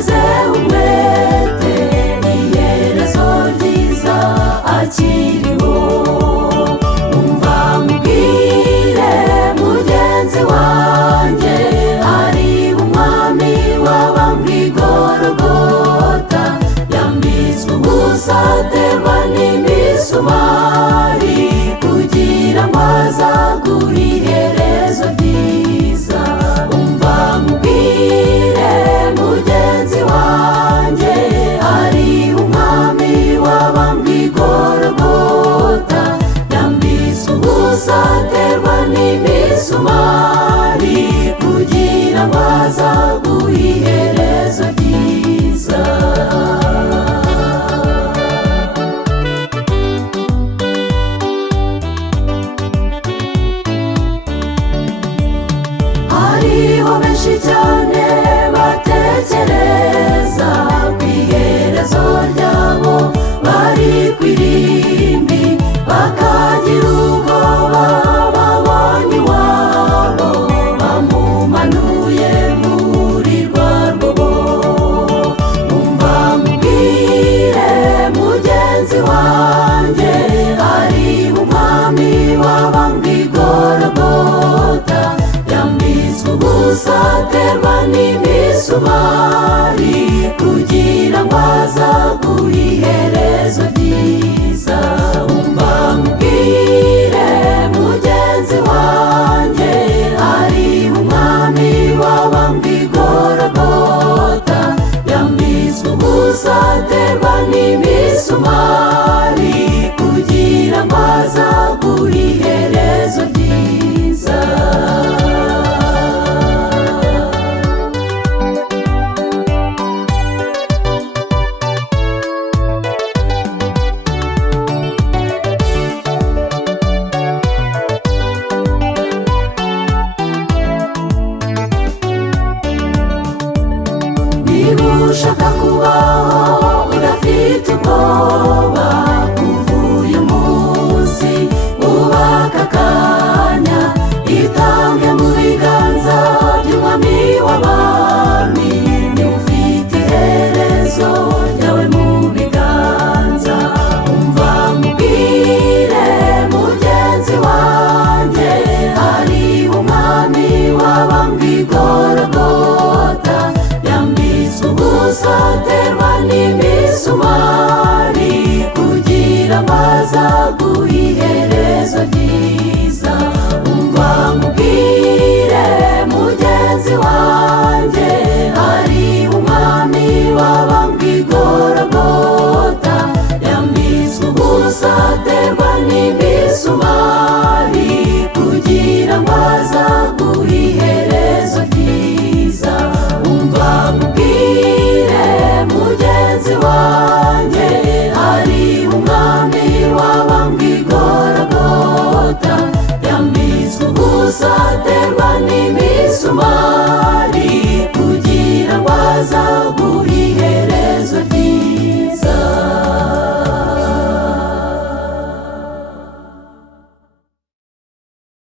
yashyize umwete, iherezo ryiza akiriho. Umva mubwire mugenzi wanjye, ari umwami w'abambwe i Gologota, yambitswe ubusa aterwa n'imisumari, kugira ngo azaguhe iherezo ryiza. Umva mubwire mugenzi wanjye, ari umwami w'abambwe i Gologota, yambitswe ubusa aterwa n'imisumari, kugira ngo azaguhe iherezo ryiza. Hariho benshi cyane batekereza ku iherezo ryabo, bari ku irimbi bakagira ubwoba, babonye iwabo bamumanuye muri rwa rwobo. Umva mubwire mugenzi wanjye, ari umwami w'abambwe i Gologota, yambitswe ubusa aterwa n'imisumari, kugira ngo azaguhe iherezo ryiza. Umva mubwire mugenzi wanjye, ari umwami w'abambwe i Gologota, yambitswe ubusa aterwa n'imisumari, kugira ngo azaguhe iherezo ryiza. Niba ushaka kubaho udafite ubwoba, kuva uyu munsi ubaka akanya, itange mu biganza by'umwami w'abami. Niba ufite iherezo ryawe mu biganza. Umva mubwire mugenzi wanjye, ari umwami w'abambwe i Gologota, yambitswe ubusa aterwa n'imisumari, kugira ngo azaguhe iherezo ryiza.